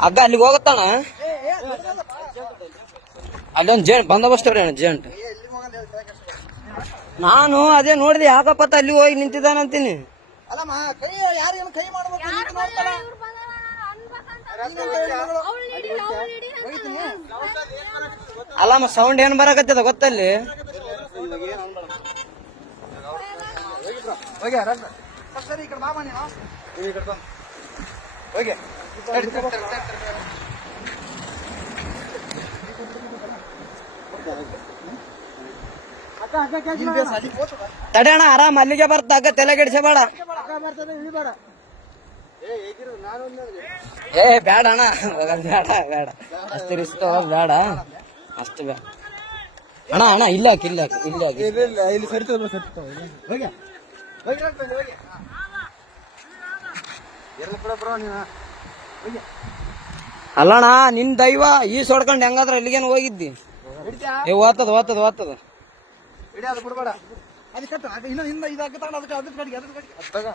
ಹಗ್ಗ ಅಲ್ಲಿಗೆ ಹೋಗತ್ತಣ ಅಲ್ಲೊಂದು ಜೇಂಟ್ ಬಂದೋಬಸ್ತ್ ಅವ್ರಿ ಜೇಂಟ್ ನಾನು ಅದೇ ನೋಡಿದೆ ಯಾಕಪ್ಪ ಅಲ್ಲಿ ಹೋಗಿ ನಿಂತಿದ್ದಾನಂತೀನಿ ಅಲ್ಲಮ್ಮ ಸೌಂಡ್ ಏನ್ ಬರಕತ್ತದ ಗೊತ್ತಲ್ಲಿ? ಹೋಗ್ಯಾರ. ಸರ್, ಈ ಕಡೆ ಬಾ ನೀನು ಈ ಕಡೆ ಬಂದು ಹೋಗಿ ತಡಿ, ತಡಿ, ತಡಿ, ತಡಿ, ತಡಿ. ಇಲ್ಲಿ ಬೇಸ್ ಅಲ್ಲಿ ಹೋಗ್ತದ. ತಡೆಯಣ ಆರಾಮ್ ಅಲ್ಲಿಗೆ ಬರ್ತ ಹಗ್ಗ ತಲೆ ಕೆಡಿಸಬೇಡ ಏ ಬೇಡ ಅಣ್ಣ. ಬೇಡ ಬೇಡ ಅಷ್ಟು ರಿಸ್ಕ್ ಬೇಡ ಅಷ್ಟು ಬೇಡ ಅಣ್ಣ ಅಣ್ಣ ಇಲ್ಲ ಇಲ್ಲ ಇಲ್ಲ ಇಲ್ಲ, ಸರಿತದ ಹೋಗಿ ಹೋಗಿ ರನ್ನ, ಹೋಗಿ ಎಲ್ಲಿ ಬಿಡ ಬ್ರೋ ನೀನು ಹೋಗಿ ಅಲ್ಲಣ್ಣ ನಿನ್ ದೈವ ಈ ಸೊಡ್ಕೊಂಡ್ ಹೆಂಗಾದ್ರ ಅಲ್ಲಿಗೇನು ಹೋಗಿದ್ದಿ? ಓತದ ಏ ಓದ್ತದ ಓದ್ತದ ಓದ್ತದ ಹಿಡಿ ಅದು ಬಿಡ್ಬೇಡ. ಅದು ಕಟ್ಟು ಅದು ಇನ್ನು ಹಿಂದ ತಗೊಂಡು ಅದಕ್ಕೆ ಅದ್ರ ಕಡೆಗೆ ಅದ್ರ ಕಡೆಗೆ ಅದು ತಗೋ.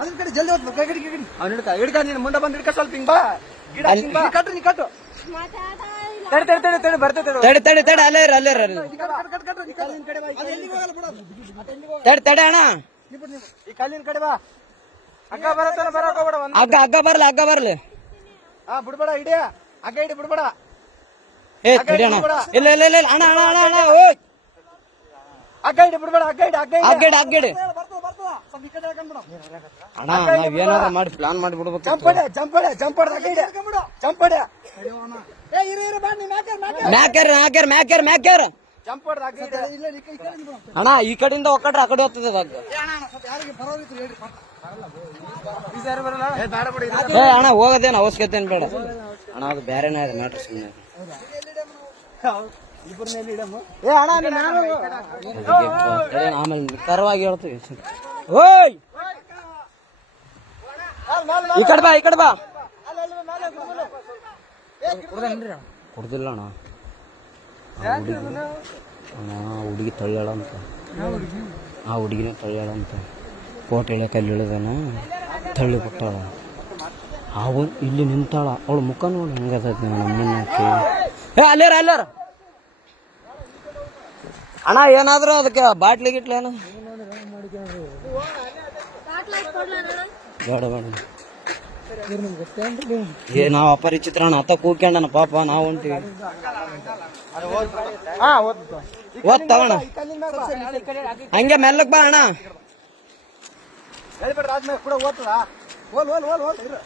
ಅದ್ರ ಕಡೆ ಜಲ್ದಿ ಹೋಗ್ತದೆ ಕೈ ಕಡೆಗೆ ಕಡೆ ಅವ್ನು ಹಿಡ್ಕ ಹಿಡ್ಕ ನೀನು ಮುಂದೆ ಬಂದು ಹಿಡ್ಕ ಸ್ವಲ್ಪ ಹಿಂಗ್ ಬಾ. ಗಿಡ ಅಲ್ಲಿ- ಹಿಂಗ್ ಬಾ. ನೀ ಕಟ್ಟು ನೀ ಕಟ್ಟು. ತಡಿ ತಡಿ ತಡಿ ತಡಿ ಬರ್ತೈತೆ ತಡಿ. ತಡಿ ತಡಿ ತಡಿ ಅಲ್ಲೇ ಇರು ಅಲ್ಲೇ ತಡ ಅಣ್ಣ. ಈ ಕಲ್ಲಿನ ಕಡೆ ಬಾ. ಅಕ್ಕ ಬರತ್ತಾನ ಬರಕ್ ಹೋಗ್ಬೇಡ ಒಂದು ಹಗ್ಗ ಹಗ್ಗ ಬರ್ಲಿ ಅಗ್ಗ ಬರ್ಲಿ. ಹಾ ಬಿಡ್ಬೇಡ ಹಿಡಿಯ. ಅಕ್ಕ ಇಡಿ ಬಿಡ್ಬೇಡ. ಏ ತಡಿ ಅಣ್ಣ ಇಲ್ಲ ಇಲ್ಲ ಇಲ್ಲ ಇಲ್ಲ, ಅಣ್ಣ ಅಣ್ಣ ಅಣ್ಣ ಅಣ್ಣ ಓಯ್. ಅಕ್ಕ ಹಿಡಿ ಬಿಡ್ಬೇಡ ಅಕ್ಕ ಹಿಡಿ ಅಕ್ಕ ಹಿಡಿ. ಹಗ್ಗಡಿ ಬರ್ತದ ಬರ್ತದ ಸ್ವಲ್ಪ ಈ ಕಡೆ ಹಾಕೊಂಡ್ಬಿಡು ಅಣ್ಣ ನಾವ್ ಏನಾದ್ರು ಮಾಡಿ ಪ್ಲಾನ್ ಮಾಡಿ ಬಿಡ್ಬೇಕು ಜಂಪಡೆ ಜಂಪಡೆ ಜಂಪಡೆ ಅಕ್ಕ ಹಿಡಿ ಜಂಪಡೆ ಏ ಇರು ಇರು ಬಾ ನೀ ಮ್ಯಾಕೆ ಮ್ಯಾಕೆ ಮ್ಯಾಕ್ಯಾರ ಮ್ಯಾಕ್ಯಾರ ಮ್ಯಾಕ್ಯಾರ ಮ್ಯಾಕ್ಯಾರ ಅಣ್ಣ ಈ ಕಡೆಯಿಂದ ಒಕ್ಕಟ್ರೆ ಆ ಕಡೆ ಹೋಗ್ತದೆ ಹಗ್ಗ ಏ ಅಣ್ಣ ಹೋಗೋದೇನು ಅವಶ್ಯಕತೆ ಏನ್ ಬೇಡ ಅಣ್ಣ ಅದು ಬೇರೆನೇ ಇದೆ ಮ್ಯಾಟ್ರ್ ಸುಮ್ಮನೆ ಏ ಅಣ್ಣ ಆಮೇಲೆ ಹೇಳ್ತೀವಿ ಓಯ್ ಈ ಕಡೆ ಬಾ ಈ ಕಡೆ ಬಾ ಕುಡ್ದಿಲ್ಲ ಅಣ್ಣ ಆ ಹುಡುಗಿ ಅಂತ. ಆ ಹುಡುಗಿನ ತಳ್ಳ್ಯಾಳ ಅಂತ. ಕೋಟೆ ಇಳಿಯಕ್ಕೆ ಅಲ್ಲಿ ಇಳಿದಾನ ತಳ್ಳಿ ಬಿಟ್ಟಾಳ. ಅವ ಇಲ್ಲಿ ನಿಂತಾಳ. ಅವಳ ಮುಖ ನೋಡಿ ಹೆಂಗದ ನಮ್ಮನ್ನ ಏ, ಅಲ್ಲೇರ ಅಣ್ಣ, ಏನಾದ್ರು ಅದಕ್ಕೆ ಬಾಟ್ಲಿ ಗಿಟ್ಲೇನು ಬೇಡ ಬೇಡ. ಏ ನಾವ್ ಅಪರಿಚಿತ್ರ ಅತ್ತ ಕೂಕ್ಯಂಡನ ಪಾಪ ನಾವು ಹೊಂಟಿವಿ. ಓದ್ ತಗೋಣ. ಹಂಗೆ ಮೆಲ್ಲಕ್ ಬಾ ಅಣ್ಣ. ಹೇಳ್ಬಿಡ್ರಿ ಆದ್ಮೇಲೆ ಕೂಡ ಓದ್ತದ ಓಲ್ ಓಲ್ ಓಲ್ ಓಲ್ ಇರು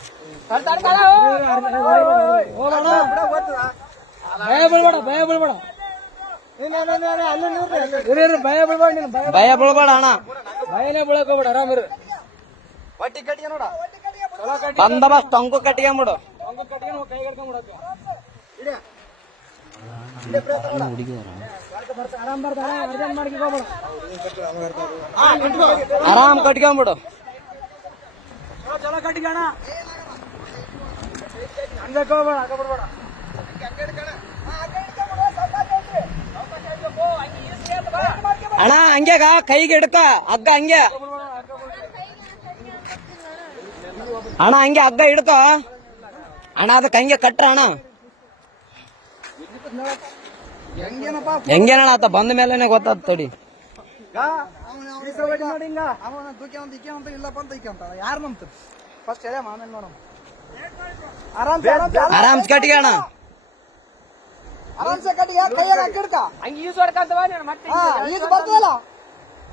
ಕೂಡ ಓದ್ತದ ಭಯ ಬೀಳ್ಬೇಡ ಭಯ ಬೀಳ್ಬೇಡ ಇರು ಇರು ಭಯ ಬೀಳ್ಬೇಡ ಭಯ ಬೀಳ್ಬೇಡ ಅಣ್ಣ. ಭಯನೇ ಬೀಳಕೋಬೇಡ ಹೋಗ್ಬೇಡ ಆರಾಮಿರು ಒಟ್ಟಿ ಕಟ್ಟಿಗೆ ನೋಡ. ಬಂದೋಬಸ್ತ್ ಟೊಂಕು ಕಟ್ಕೊಂಬಿಡು ಆರಾಮ್ ಕಟ್ಕೊಂಬಿಡು ಅಣ್ಣ. ಹಂಗ್ಯಾಗ ಕೈಗೆ ಹಿಡ್ಕ. ಹಗ್ಗ ಹಂಗೆ. ಅಣ್ಣ ಹಂಗೆ ಹಗ್ಗ ಹಿಡ್ಕ. ಅಣ್ಣ ಅದಕ್ಕೆ ಹಂಗೆ ಕಟ್ರ ಅಣ್ಣ. ಹೆಂಗೇನಪ್ಪ? ಹೆಂಗೇನಣ್ಣ ಆತ? ಬಂದ ಮೇಲೆನೆ ಗೊತ್ತಾದ್ ತಡಿ. ನೋಡಿ. ಕಟ್ಟಿಗೆ ಅಣ್ಣ. ಆರಾಮ್ಸೆ ಕಟ್ಟಿಗೆ ಕೈಯಲ್ಲಿ ಹಾಕಿಡ್ಕ ಹಂಗ ಈಸ್ ಹೊಡ್ಕಂತವ ನೀನು ಮತ್ತೆ ಈಗ ಬರ್ತದಲ್ಲ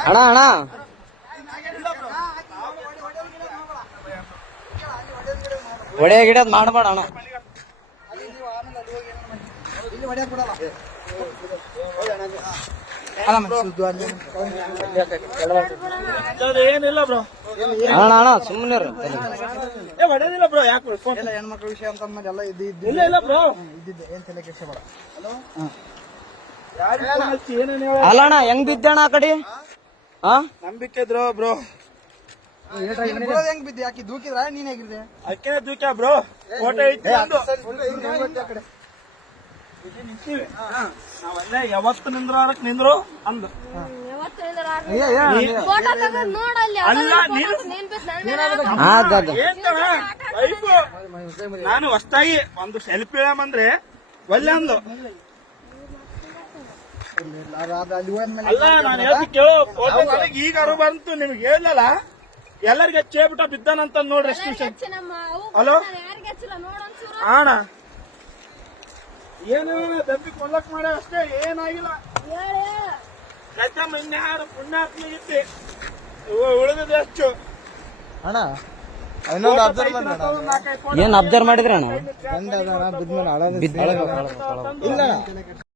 ಅಣ್ಣ ಅಣ್ಣ. ಒಡೆ ಗಿಡದ್ ಮಾಡಬೇಡ ಅಣ್ಣ. ಏನಿಲ್ಲ ಬ್ರೋ ಅಣ್ಣ ಅಣ್ಣ ಸುಮ್ಮನೆ ಏ ಹೊಡೆದಿಲ್ಲ ಬ್ರೋ ಯಾಕೆ ಎಲ್ಲ ಹೆಣ್ಮಕ್ಳ ವಿಷಯ ಅಂತ ಎಲ್ಲ ಇದು ಇದ್ದು ಇಲ್ಲ ಇಲ್ಲ ಬ್ರೋ. ಇದ್ದಿದ್ದೆ. ಏನ್ ತಲೆ ಕೆಡ್ಸ್ಕೊಬೇಡ. ಯಾರಿಗೆ ಫೋನ್ ಹಚ್ಚಿ ಏನೇನು ಹೇಳ ಅಲ್ಲ ಅಣ್ಣ ಹೆಂಗ್ ಬಿದ್ದಣ್ಣ ಆ ಕಡೆ? ಹಾ ನಂಬಿಕೆ ಇದ್ರು ಬ್ರೋ? ಬಿಡೋದ್ ಹೆಂಗ್ ಬಿದ್ದೆ? ಆಕಿ ದೂಕಿದ್ರ? ನೀನ್ ಹೇಗಿದ್ದೆ? ಅಕ್ಕೇನೆ ದೂಕ್ಯ ಬ್ರೋ? ಫೋಟೋ ಇಟ್ಟು ಬಂದು ಇಲ್ಲಿ ನಿಂತೀವಿ. ನಾವಲ್ಲೇ ಯಾವತ್ತು ನಿಂದ್ರು ಅದಕ್ಕೆ ಅಂದು. ನೀನು ಹೊಸ್ತಾಗಿ ಒಂದು ಸೆಲ್ಫಿ ಹೇಳಂದ್ರೆ ಒಳ್ಳೆ ಅದು ಅಲ್ಲಿ ನಾನು ಹೇಳ್ತಿ ಕೇಳು ಫೋಟೋ ನನಗೆ ಈಗ ಅರು ಬಂತು ನಿಮ್ಗೆ ಹೇಳಲ್ಲ ಎಲ್ಲರಿಗೆ ಚೇಬಿಟ ಬಿದ್ದಾನಂತ ನೋಡ್ರಿ ಎಷ್ಟು ಹಲೋ? ಅಣ್ಣ ಏನು ದಬ್ಬಿ ಕೊಲ್ಲಕ್ ಮಾಡ ಅಷ್ಟೇ ಏನಾಗಿಲ್ಲ. ಹೇಳಿ ಕಚ್ಚಮ್ಮ ಇನ್ಯಾರು ಪುಣ್ಯಾತ್ಮ ಇದ್ದೆ. ಉಳಿದಿದೆ ಹೆಚ್ಚು ಅಣ್ಣ ಏನ್ ಅಬ್ಸರ್ವ್ ಮಾಡಿದ್ರೆ ಅಣ್ಣ? ಬಿದ್ದ ಇಲ್ಲ.